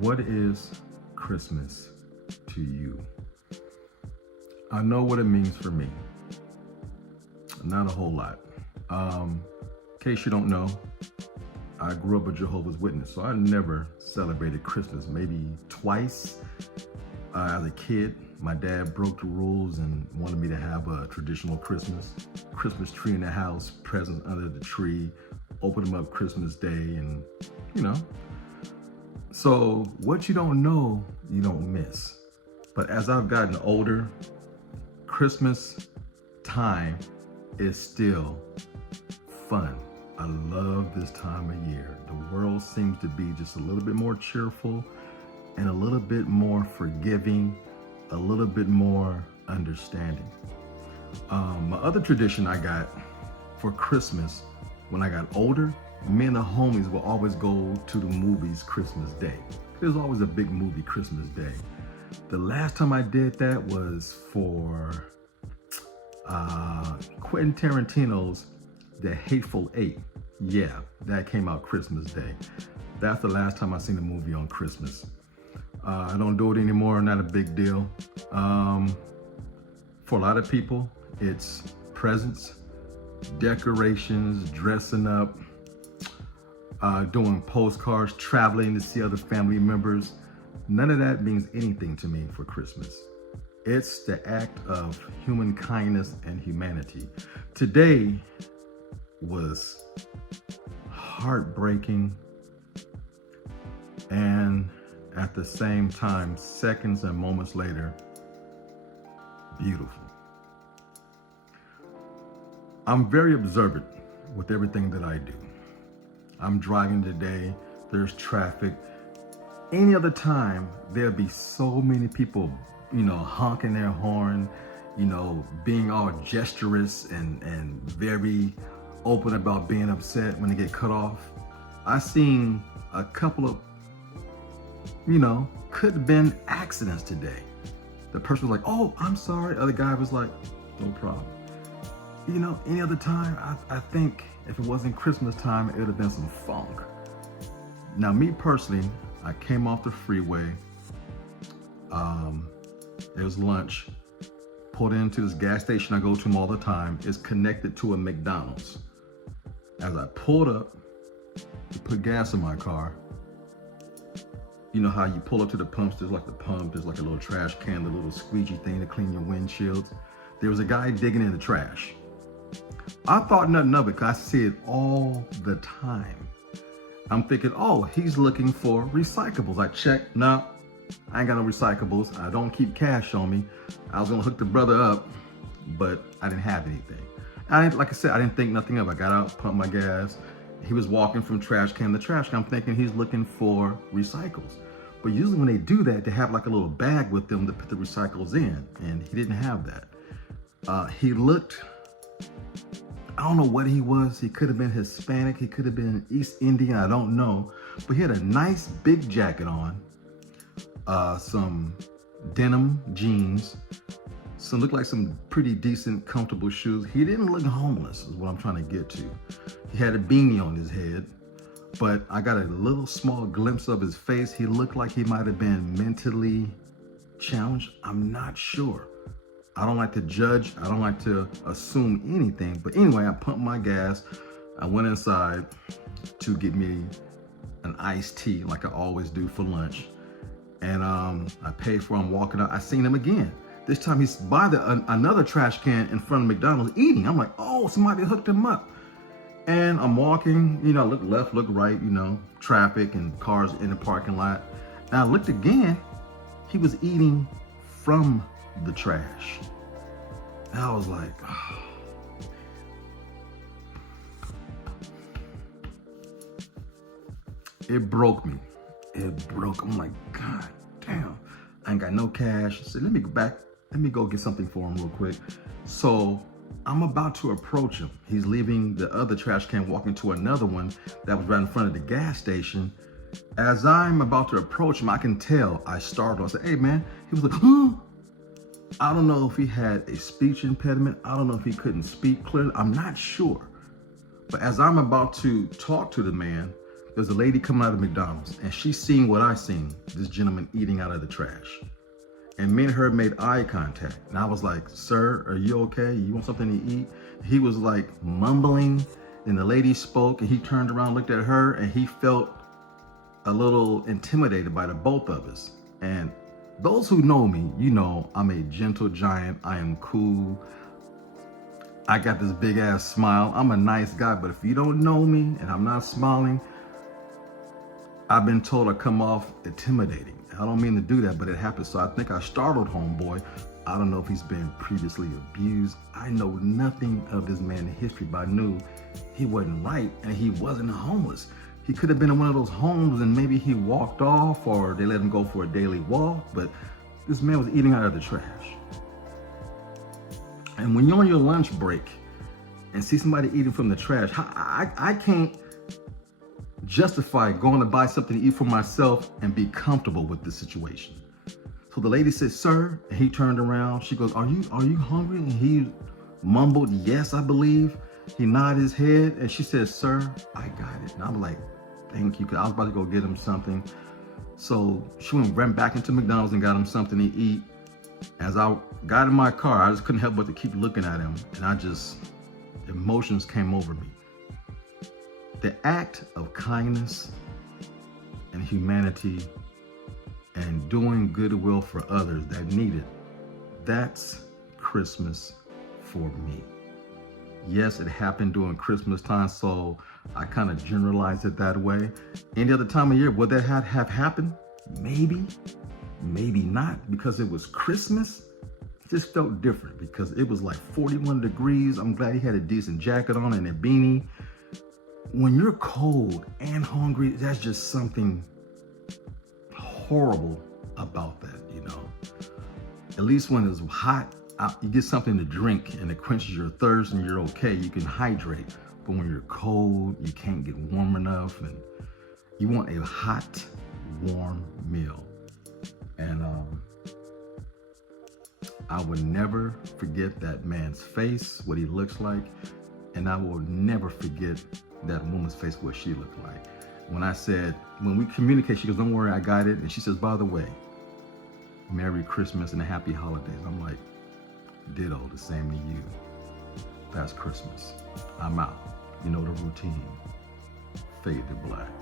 What is Christmas to you? I know what it means for me. Not a whole lot. In case you don't know, I grew up a Jehovah's Witness, so I never celebrated Christmas. Maybe twice as a kid. My dad broke the rules and wanted me to have a traditional Christmas tree in the house, presents under the tree, open them up Christmas Day, and you know. So what you don't know, you don't miss. But as I've gotten older, Christmas time is still fun. I love this time of year. The world seems to be just a little bit more cheerful and a little bit more forgiving, a little bit more understanding. My other tradition I got for Christmas, when I got older, me and the homies will always go to the movies Christmas Day. There's always a big movie Christmas Day. The last time I did that was for Quentin Tarantino's The Hateful Eight. Yeah, that came out Christmas Day. That's the last time I seen a movie on Christmas. I don't do it anymore, not a big deal. For a lot of people, it's presents, decorations, dressing up, doing postcards, traveling to see other family members. None of that means anything to me for Christmas. It's the act of human kindness and humanity. Today was heartbreaking and at the same time, seconds and moments later, beautiful. I'm very observant with everything that I do. I'm driving today, there's traffic. Any other time, there'd be so many people, honking their horn, being all gesturous and very open about being upset when they get cut off. I seen a couple of, could have been accidents today. The person was like, "Oh, I'm sorry." Other guy was like, "No problem." Any other time, I think if it wasn't Christmas time, it would have been some funk. Now, me personally, I came off the freeway. It was lunch. Pulled into this gas station I go to all the time. It's connected to a McDonald's. As I pulled up to put gas in my car, you know how you pull up to the pumps, there's like a little trash can, the little squeegee thing to clean your windshields. There was a guy digging in the trash. I thought nothing of it because I see it all the time. I'm thinking, oh, he's looking for recyclables. I checked, no, I ain't got no recyclables. I don't keep cash on me. I was gonna hook the brother up, but I didn't have anything. Like I said, I didn't think nothing of it. I got out, pumped my gas. He was walking from trash can to trash can. I'm thinking he's looking for recycles. But usually when they do that, they have like a little bag with them to put the recycles in, and he didn't have that. He looked, I don't know what he was. He could have been Hispanic. He could have been East Indian. I don't know. But he had a nice big jacket on, some denim jeans, looked like some pretty decent, comfortable shoes. He didn't look homeless, is what I'm trying to get to. He had a beanie on his head, but I got a little small glimpse of his face. He looked like he might have been mentally challenged. I'm not sure. I don't like to judge. I don't like to assume anything. But anyway, I pumped my gas. I went inside to get me an iced tea like I always do for lunch. And I paid for it. I'm walking out. I seen him again. This time he's by another trash can in front of McDonald's eating. I'm like, oh, somebody hooked him up. And I'm walking, look left, look right, traffic and cars in the parking lot. And I looked again, he was eating from the trash. And I was like, oh. It broke me. I'm like, God damn, I ain't got no cash. I said, let me go get something for him real quick. So I'm about to approach him. He's leaving the other trash can, walking to another one that was right in front of the gas station. As I'm about to approach him, I can tell I startled. I said, "Hey man." He was like, "Huh?" I don't know if he had a speech impediment. I don't know if he couldn't speak clearly. I'm not sure. But as I'm about to talk to the man, There's a lady coming out of McDonald's, and she's seeing what I seen, this gentleman eating out of the trash. And me and her made eye contact. And I was like, sir, are you okay? You want something to eat? He was like mumbling, and the lady spoke, and he turned around, looked at her, and he felt a little intimidated by the both of us. And those who know me, you know I'm a gentle giant. I am cool. I got this big ass smile. I'm a nice guy, but if you don't know me and I'm not smiling, I've been told I come off intimidating. I don't mean to do that, but it happens. So I think I startled homeboy. I don't know if he's been previously abused. I know nothing of this man's history, but I knew he wasn't right, and he wasn't homeless. He could have been in one of those homes and maybe he walked off, or they let him go for a daily walk, but this man was eating out of the trash. And when you're on your lunch break and see somebody eating from the trash, I can't justify going to buy something to eat for myself and be comfortable with the situation. So the lady said, sir, and he turned around. She goes, are you hungry? And he mumbled, yes, I believe. He nodded his head, and she said, sir, I got it. And I'm like, thank you, because I was about to go get him something. So she ran back into McDonald's and got him something to eat. As I got in my car, I just couldn't help but to keep looking at him, and emotions came over me. The act of kindness and humanity and doing goodwill for others that need it, that's Christmas for me. Yes, it happened during Christmas time, so I kind of generalized it that way. Any other time of year, would that have happened? Maybe, maybe not, because it was Christmas. It just felt different because it was like 41 degrees. I'm glad he had a decent jacket on and a beanie. When you're cold and hungry, that's just something horrible about that, you know. At least when it's hot, you get something to drink and it quenches your thirst and you're okay, you can hydrate. But when you're cold, you can't get warm enough, and you want a hot, warm meal. And I would never forget that man's face, what he looks like, and I will never forget that woman's face, what she looked like. When we communicate, she goes, don't worry, I got it. And she says, by the way, Merry Christmas and Happy Holidays. I'm like, ditto, the same to you. That's Christmas. I'm out. You know the routine. Fade to black.